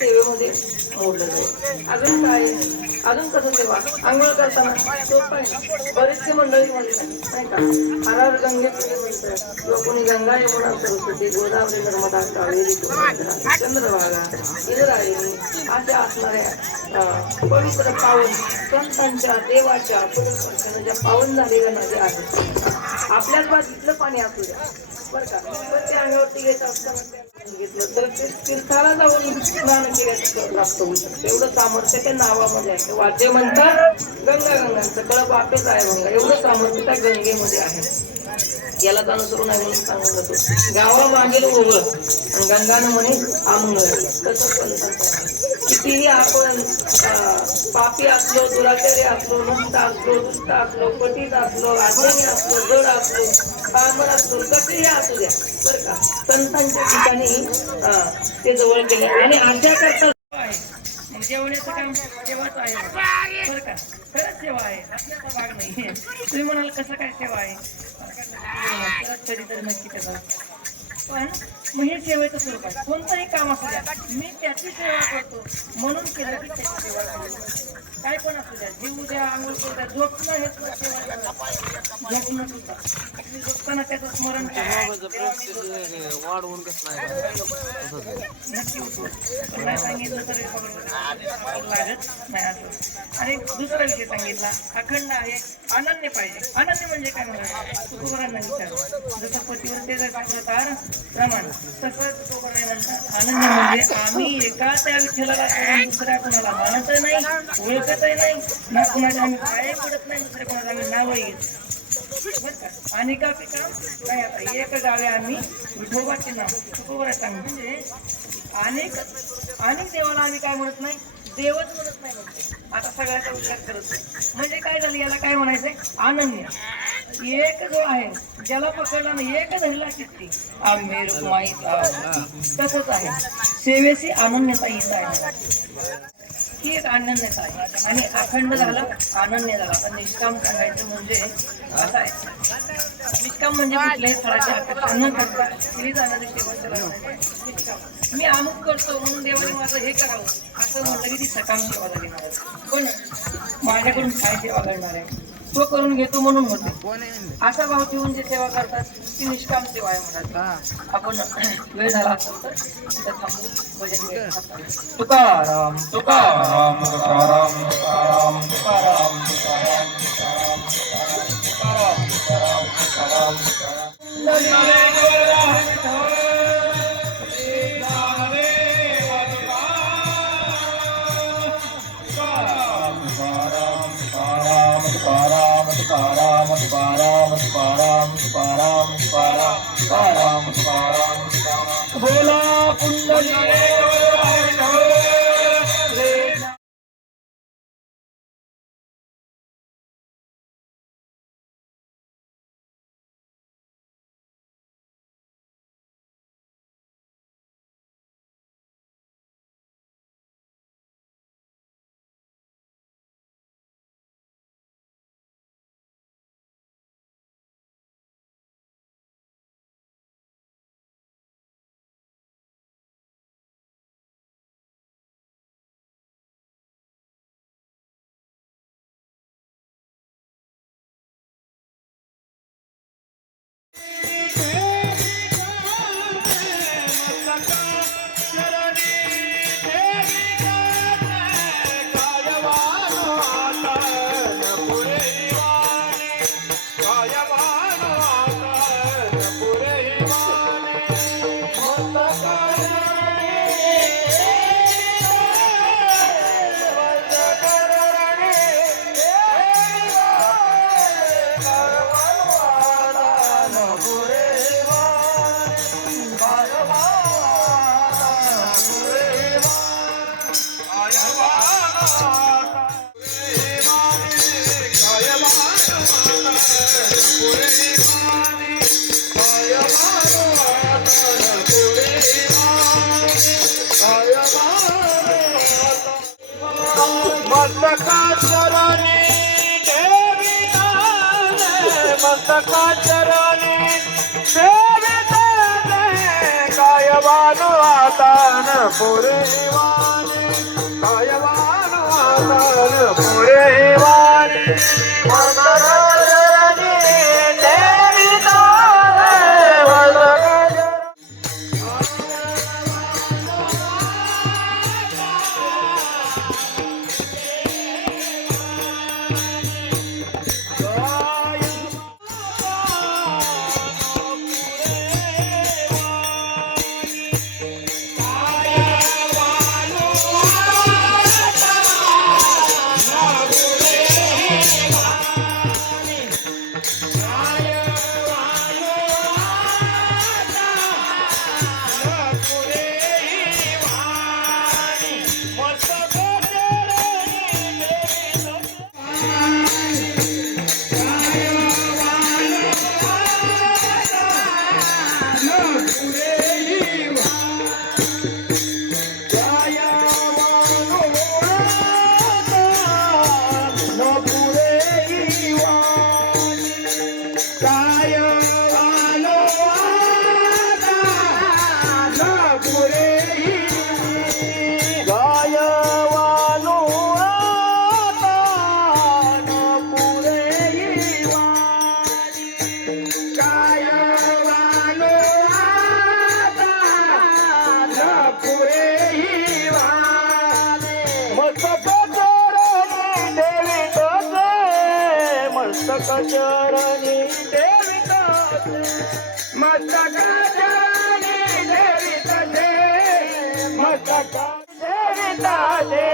सेवेमध्ये मोडलं जाईल अजून काय? अजून कसं सेवा आंघोळ करताना सोपं आहे बरेचसे मंडळी म्हणतात नाही का? हरार गंगे पुढे किंवा कोणी गंगा यमुना सरस्वती गोदावरी नर्मदा कावेरी चंद्रभागा इंद्रायणी अशा असणाऱ्या पवित्र पावन संतांच्या देवाच्या पुरस्पर्शाने पावन झालेल्या नद्या आहेत आपल्याच बाजूतलं पाणी असू द्या बरं का? पण ते अंगावरती घेत असताना घेतलं तर ते तीर्थाला जाऊन स्नान केल्याचं प्राप्त होऊ शकतं. एवढं सामर्थ्य त्या नावामध्ये आहे. वाद्य म्हणतात गंगा गंगांचं कळप आपच आहे गंगा एवढं सामर्थ्य त्या गंगेमध्ये आहे. यालाच अनुसरून आहे म्हणून सांगून जातो. गावा मागेल ओघळ आणि गंगानं म्हणे आमंगळ तसंच पंथाचं आहे कितीही आपण पापी असलो दुराचारी असलो मुक्त असलो दुष्ट असलो पटीत असलो आधेने असलो जड असलो कामर असलो कसेही असू द्या बरं का? संतांच्या ठिकाणी ते जवळ गेले. आणि अशा करता जेवण्याचं काम सेवाच आहे. बरं का? खरंच सेवा आहे. आपल्याचा भाग नाही तुम्ही म्हणाल कसं काय सेवा आहे? खरंच कधीतरी नक्की त्याचा पण हे सेवेचं स्वरूप आहे कोणतंही काम असू द्या मी त्याची सेवा करतो. म्हणून केलं की त्याची सेवा काय पण असू द्या जीव द्या आंघोळ करू द्या झोपणं हे. झोपणं सुद्धा. झोपताना त्याचं स्मरण वाढवून कसं नक्की नाही सांगितलं तरी खबर लागत नाही असं. आणि दुसरा विषय सांगितला अखंड आहे अनन्य पाहिजे. अनन्य म्हणजे काय म्हणायचं? तुकोबरांना विचार. जसं पतीवर ते जर प्रकार प्रमाण. तसं म्हणजे आम्ही एका त्या विठ्ठलाला सोडून दुसऱ्या कोणाला मानत नाही ओळखतही नाही ना कुणाच्या आम्ही पाय पडत नाही दुसऱ्या कोणाला आम्ही नावही घेत आणि का पिका काय आता एक गावे आम्ही विठोबाचे नाव तुकोबरा सांग म्हणजे अनेक अनेक देवाला आम्ही काय म्हणत नाही देवच म्हणत नाही म्हणते. आता सगळ्याचा विचार करत म्हणजे काय झालं याला काय म्हणायचंय? अनन्य. एक जो आहे ज्याला पकडला नाही एक धरला चित्ती आम्ही रुक्माईत तसंच आहे. सेवेची अनन्यता येत आहे. ही एक अनन्यता आहे. आणि अखंड झालं अनन्य झाला. पण निष्काम करायचं म्हणजे असं आहे. निष्काम म्हणजे कुठल्याही फळाची अपेक्षा न करता केली जाणारी निष्काम. मी अमुक करतो म्हणून देवाने माझं हे करावं असं म्हटलं की ती सकाम सेवा झाली मला पण माझ्याकडून काय सेवा करणार आहे तो करून घेतो म्हणून होते असा भाव ठेवून जे सेवा करतात ती निष्काम सेवा आहे म्हणतात आपण वेळ झाला असेल तर तिथं थांबू भजन. तुकाराम तुकाराम तुकाराम तुकाराम तुकाराम तुकाराम तुकाराम तुकाराम तुकाराम मस्तकाचरणी सेवित काय वातान पुरे वाणी काय वातान पुरे वाणी. मस्तक चरणी देवी तसे मस्तक चरणी देवी तसे मस्तक देवी तसे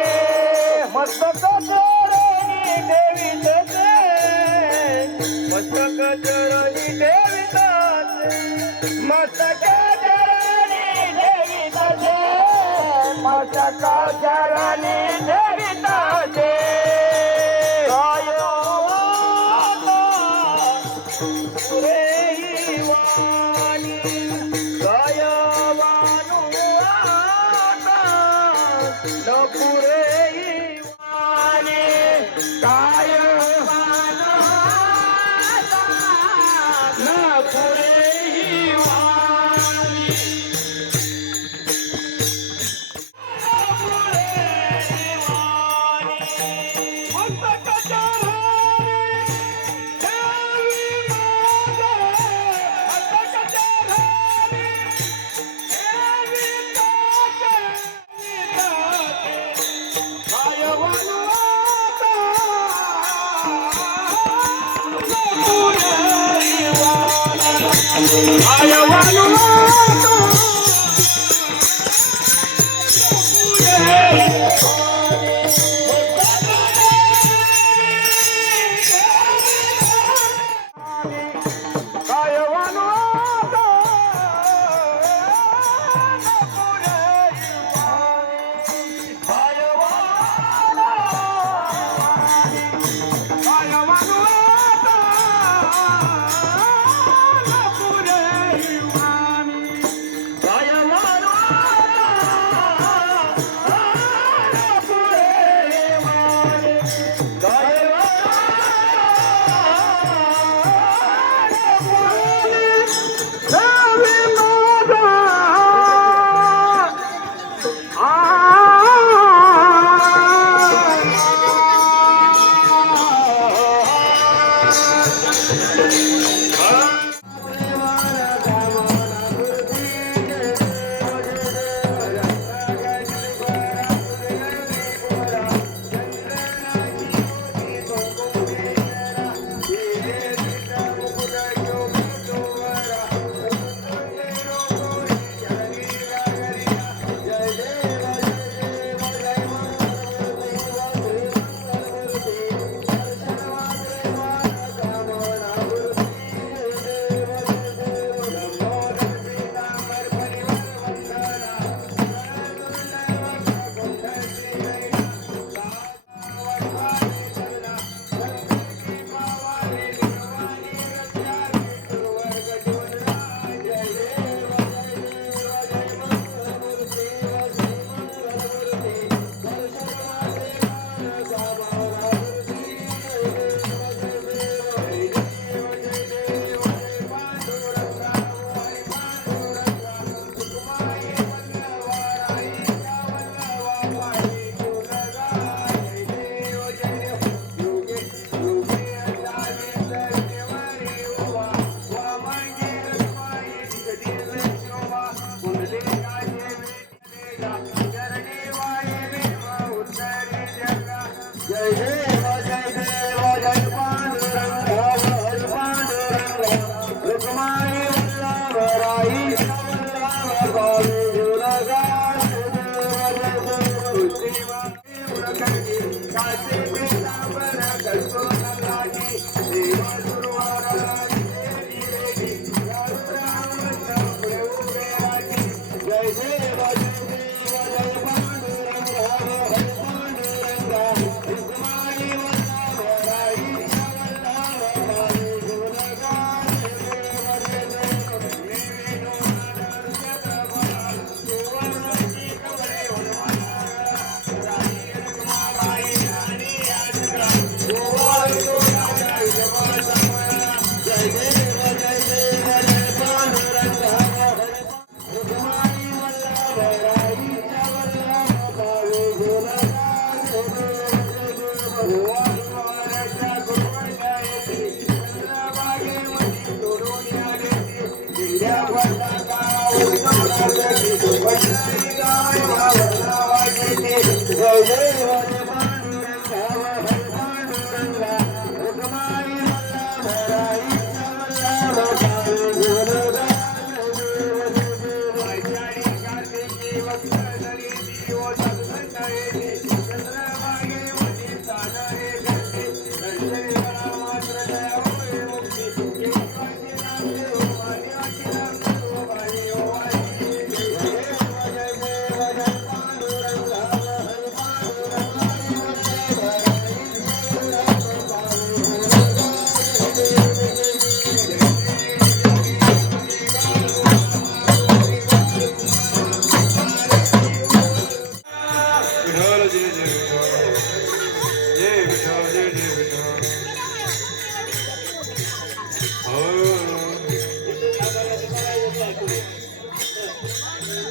मस्तक चरणी देवी तसे मस्तक मस्तक चरणी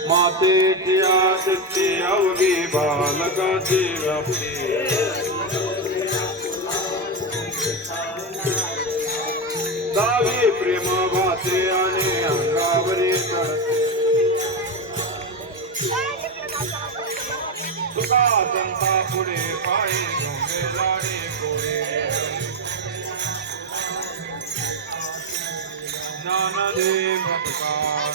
मातेची आसक्ती अवघे बालकाचे व्याप्ती. प्रेमा भाते आणि अंगावरी तुका संता पुढे पाय. Radhe Radhika.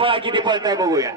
पळा किती पळताय बघूया.